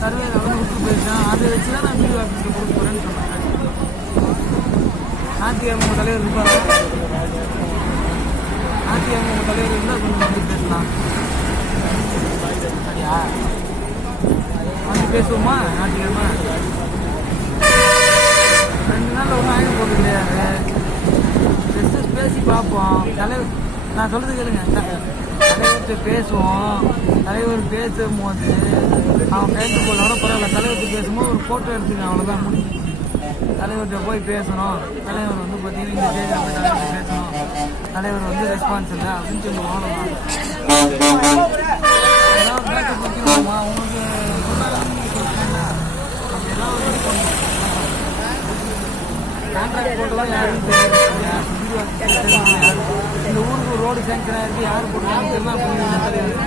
சர்வேல வந்து விட்டு போயிருக்கேன். அதை வச்சு தான் நான் பிடிஓ ஆஃபீஸில் கொடுக்க போகிறேன்னு சொன்னேன். நாத்தியம் உங்கள் தலைவர் இருப்பாரா? நாத்தியம் உங்கள் தலைவர் இருந்தால் கொஞ்சம் வந்து பேசலாம். சரியா வந்து பேசுவோமா? நாட்டியமா 2 நாளில் ஒன்றும் ஆகிட போகிறது கிடையாது. ஜஸ்ட் பேசி பார்ப்போம். தலைவர் நான் சொல்கிறது கேளுங்க. தலைவர்கிட்ட பேசுவோம். தலைவர் பேசும்போது அவன் கைது போடலோட பரவாயில்ல. தலைவர்கிட்ட பேசும்போது ஒரு ஃபோட்டோ எடுத்துக்கணும், அவ்வளோதான் முடியும். தலைவர்கிட்ட போய் பேசணும். தலைவர் வந்து பார்த்தீங்கன்னா இந்த ஸ்டேஜில் போய் தலைவர்கிட்ட பேசணும். தலைவர் வந்து ரெஸ்பான்ஸ் இல்லை அப்படின்னு சொல்லுவாங்க. ஏதாவது பேக்கப் வைக்கணுமா உங்களுக்கு? ஏதாவது ரெடி பண்ணணும். கான்ட்ராக்ட் போட்டதான் யாருன்னு தெரியாது. இந்த ஊருக்கு ரோடு சேங்ஷன் ஆகிருக்கு, யார் போட்டுருக்கான்னு தெரியல. தலைவர்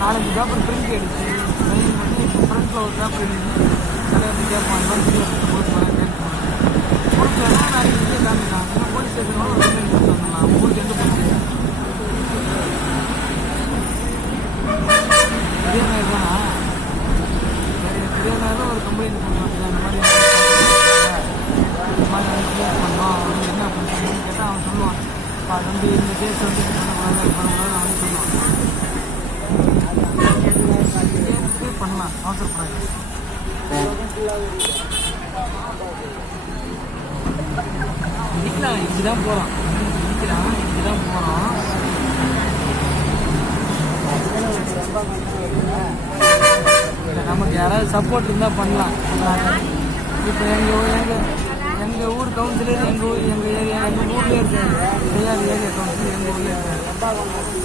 நாலஞ்சு பேப்பர் பிரிண்ட் எடுத்து ஃப்ரண்ட்டில் ஒரு பேப்பர் எழுதி தலைவர் கேட்பாங்க. கொடுப்பேன் கொடுப்பேன்னா நிறைய விஷயம் காமிக்கலாம். போலீஸ் ஸ்டேஷனோட ஒரு கம்ப்ளைண்ட் கொடுத்து வந்துடலாம். உங்களுக்கு எந்த பிரச்சனை பெரிய நாயர் தானா? பெரிய நாயர் தான் ஒரு கம்ப்ளைண்ட் கொடுக்கலாம். அந்த மாதிரி கிளியர் பண்ணோம். அவன் என்ன பண்ணுறதுன்னு கேட்டால் அவன் சொல்லுவான். அது வந்து இந்த கேஸ் வந்து பண்ணக்கூடாது அவனே சொல்லுவான். பண்ணலாம், அவசரப்படாது. இங்கதான் போறோம். நமக்கு யாராவது சப்போர்ட் இருந்தா பண்ணலாம். இப்போ எங்க ஊர் கவுன்சிலர் எங்க ஏரியா எங்க ஊர்லயே இருக்காரு. செய்யாத ஏரியா கவுன்சிலர் எங்க ஊர்லயே இருக்காரு.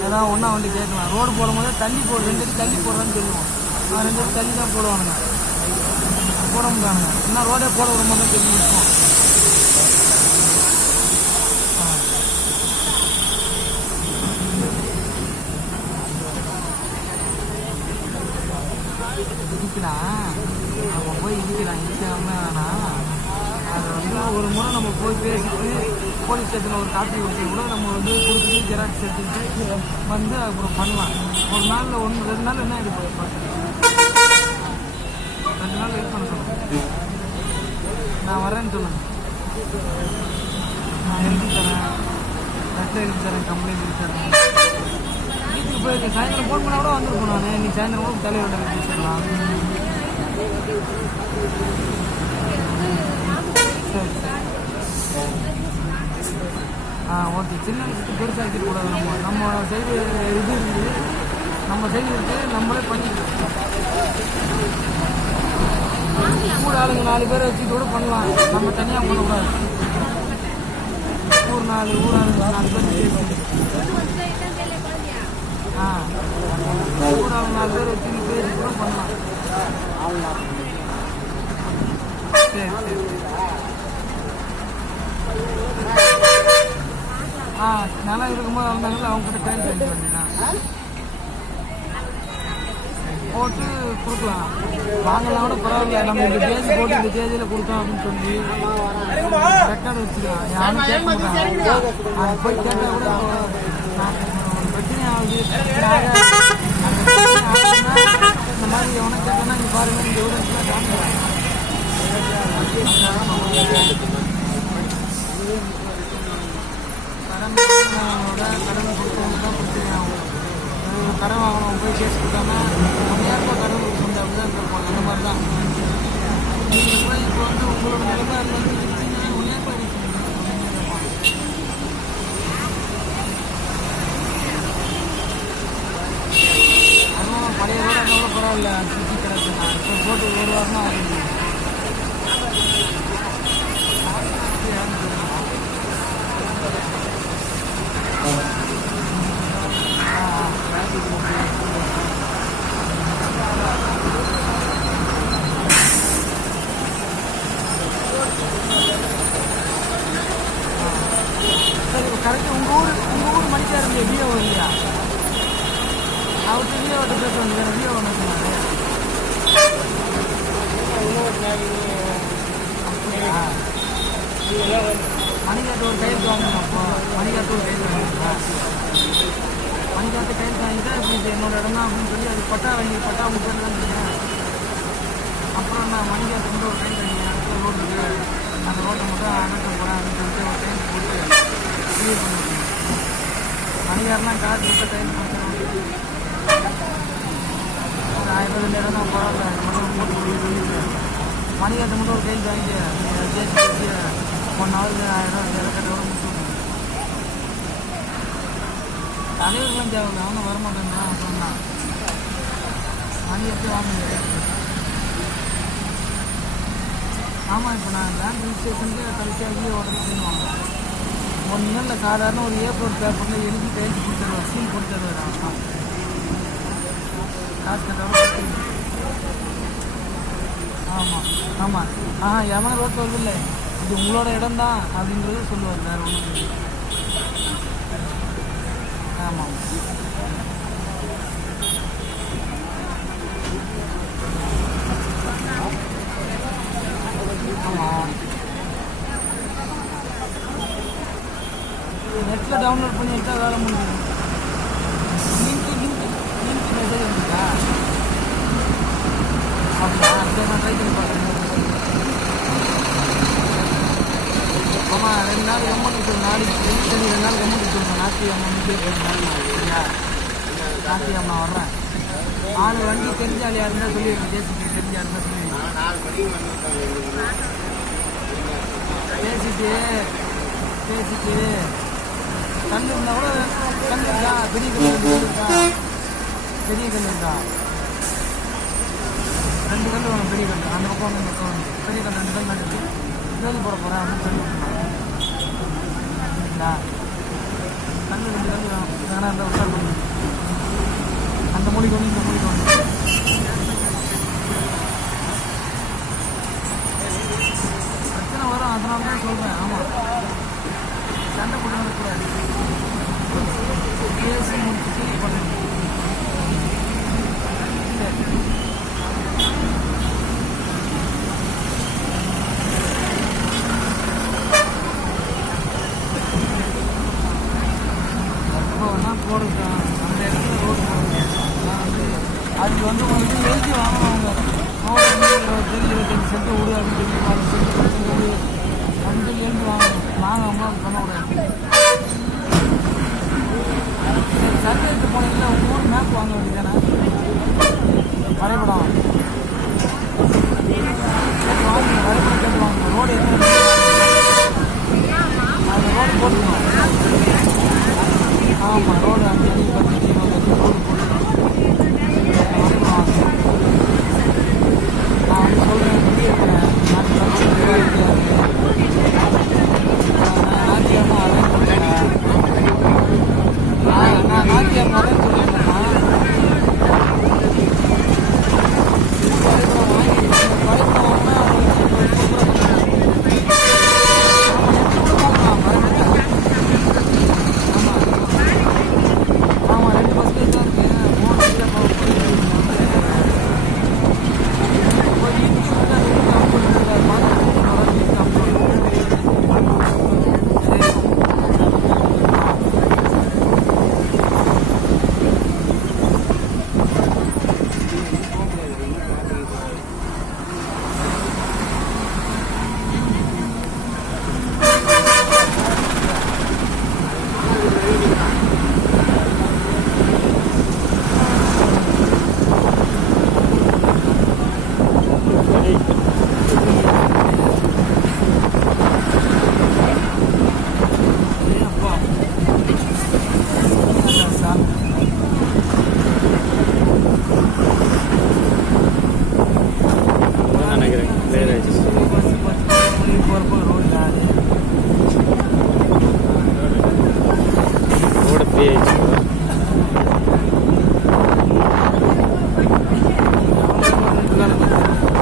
ஏதாவது ஒன்றா வந்து கேட்கலாம். ரோடு போடும்போது தள்ளி 2 அடி தள்ளி போடுறான்னு சொல்லுவோம். 2 அடி தள்ளி தான் போடுவானுங்க. போட முடியாதுங்க. இன்னும் ரோடே போட விட மாதிரி தெரிஞ்சு இருக்கும். இடிக்கலாம், நம்ம போய் இடிக்கலாம். இடிக்காம வேணாம். அதை வந்து ஒரு முறை நம்ம போய் பேசிட்டு போலீஸ் ஸ்டேஷனில் ஒரு காப்பி வச்சு கூட நம்ம வந்து கொடுத்துட்டு ஜெராக்ஸ் எடுத்துக்கிட்டு வந்து அப்புறம் பண்ணலாம். ஒரு நாளில் 2 நாள் என்ன இது 2 நாள் வெயிட் பண்ண சொல்லுங்கள். நான் வரேன்னு சொல்லுங்கள். நான் எழுதி தரேன், லெட்டர் எழுதி தரேன், கம்ப்ளைண்ட் எழுதி தரேன். வீட்டுக்கு போய் சாயந்தரம் ஃபோன் பண்ணால் கூட வந்துருப்போம். நான் இன்னைக்கு சாயந்தரம் கூட தலைவரோட பேசிடலாம். சரி ஓகே. சின்ன விஷயத்துக்கு பெருசாக இருக்கக்கூடாது. நம்ம சைடு இது இருக்குது, நம்ம சைடு இருக்குது, நம்மளே பண்ணிக்கலாம். ஊர் ஆளுங்க 4 பேரை வச்சுட்டு கூட பண்ணலாம். நம்ம தனியாக பண்ணக்கூடாது. ஊர் ஆளுங்க 4 பேர் பேசி ஊர் ஆளுங்க 4 பேர் வச்சுட்டு பேசி கூட பண்ணலாம். சரி சரி நல்லா இருக்கும்போது வந்தாங்களா அவங்ககிட்ட கையில் செஞ்சு வேண்டியதான் போட்டு கொடுக்கலாம். வாங்கலாம் கூட பரவாயில்ல. நம்ம இந்த தேதி போட்டு இந்த தேதியில் கொடுத்தோம் அப்படின்னு சொல்லி ரெக்கார்டு வச்சுக்கலாம். யாரும் கேட்க மாட்டாங்க. போய் கேட்டால் கூட பிரச்சனை ஆகுது. இந்த மாதிரி எவனை கேட்டோன்னா இங்கே பாருங்க இந்த ஊரெல்லாம் காமிக்கலாம். கடன் கொடுத்தவங்க தான் பிரச்சனை ஆகும். கடன் வாங்கணும் போய் கேஸ் கொடுத்தாங்கன்னா 1,000 ரூபாய் கடன் கொடுக்க அப்படிதான் இருப்பாங்க. அந்த மாதிரி தான் நீங்கள் போய் இப்போ வந்து உங்களோட நிலைமை வந்து 1,000 ரூபாய் பரவாயில்ல சுற்றி கிடக்குண்ணா இப்போ போட்டு ஒரு வாரமாக ஆகுது. சரி கரெக்டாக உங்கள் ஊர் மணிக்காக இருந்தே வியோ இல்லையா? அவர்கிட்ட வியோட்ட பேச வேண்டியது வியோ ஒன்று சொன்னாரு. மணிக்காட்டு ஒரு கையெழுத்து வாங்கணும். அப்போ மணிக்காட்டு ஒரு கையெழுத்து வாங்கிங்களா? மணிக்காட்டு கையெழுத்து வாங்கிட்டா இப்படி இது என்னோட இடம் தான் அப்படின்னு சொல்லி அது பட்டா பட்டா அவங்க பேர் தான் தெரியும். அப்புறம் நான் மணிக்காட்டு வந்து ஒரு கையெழுத்து வாங்கினேன். ரோடு இருக்குது, அந்த ரோட்டை மட்டும் அகற்ற போகிறேன் அப்படின்னு சொல்லிட்டு ஒரு கையெழுத்து போட்டு கிளியர் பண்ணிருக்கேன். மணிக்காரெலாம் காசு விட்டு கையெழுத்து பண்ணிட்டு ஒரு 1000 ரூபாய் இடம் தான் பரவாயில்ல மட்டும் போட்டு கொடுக்க சொல்லிட்டு மணிக்காட்டை மட்டும் ஒரு கையெழுத்து வாங்கிட்டு ஜேசி 1 ஹவருக்கு 1000 ரூபா கட்டோட முடிச்சுடுவேன். தலைவர்கள்லாம் தேவையில்லை, அவனும் வரமாட்டேங்கிறான் சொன்னான். மணிக்காட்டே வாங்க முடியாது. ஆமாம், இப்போ நான் லேண்ட் ரிஜிஸ்ட்ரேஷனுக்கு கடைசியாக வீடியோ உடனே செய்வாங்க. 1 நாளில் சாதாரண ஒரு A4 பேப்பரில் எழுதி கையெழுத்து கொடுத்துருவார், சீல் போட்டு தருவார். அவன் காசு கட்டோட. ஆமாம் ஆமாம் எவனை ரோட்டில் வருதில்லை, இது உங்களோட இடம் தான் அப்படின்றத சொல்லுவார், வேறு ஒன்றும் இல்லை. ஆமாம் ஆமாம் நெட்டில் டவுன்லோட் பண்ணி வச்சா வேலை முடியும். லிங்க் மெசேஜ் வந்துட்டா அப்படியா? சரி, நான் ட்ரை பண்ணி பார்க்குறேன். ஆமாம், 2 நாள் கம்மன் விட்டுருங்க. நாளைக்கு 2 நாள் கம்மன் விட்டுருங்க. ஞாயிற்றுக்கிழமை 2 நாள் சரியா? ஞாயிற்றுக்கிழமை நான் வர்றேன். ஆள் வண்டி தெரிஞ்சாலியாக இருந்தால் சொல்லிடுறேன். ஜேசிபி தெரிஞ்சா இருந்தால் சொல்லிடுறேன். பேசிட்டு கல் இருந்தால் கூட கல் இருக்கா? பெரிய கல் இருக்கா? பெரிய கல் இருக்கா? 2 கல் வேணும். பெரிய கல் அந்த பக்கம் வந்து இந்த பக்கம் வந்து பெரிய கல் 2 கல் நட்டு வேலி போட போகிறேன் அப்படின்னு சொல்லி விட்டுருந்தாங்க. சரிங்களா? கல் 2 கல் வேணும். வேணா இருந்தால் உஷார் பண்ணி அந்த மொழிக்கு வந்து இந்த மொழிக்கு வந்து பிரச்சனை வரும். அதனால தான் சொல்கிறேன். ஆமாம், சண்டை போட்டு வரக்கூடாது. பேசி முடிச்சு ஃபீல் பண்ணுங்க. எப்போ வேணால் போடுங்க. அந்த இடத்துல ரோடு போடுங்க. அதுக்கு வந்து உங்களுக்கு எழுதி வாங்குவாங்க. ரோடு வந்து 25 சென்ட் விடு அப்படின்னு சொல்லி 4 சென்ட் விடு அப்படின்னு சொல்லி எழுதி வாங்கணும். வாங்காமல் அது பண்ணக்கூடாது. சரி, சர்வேக்கு போனீங்கன்னா உங்கள் ஊர் மேப் வாங்க வேண்டியதானே? வரைபடம்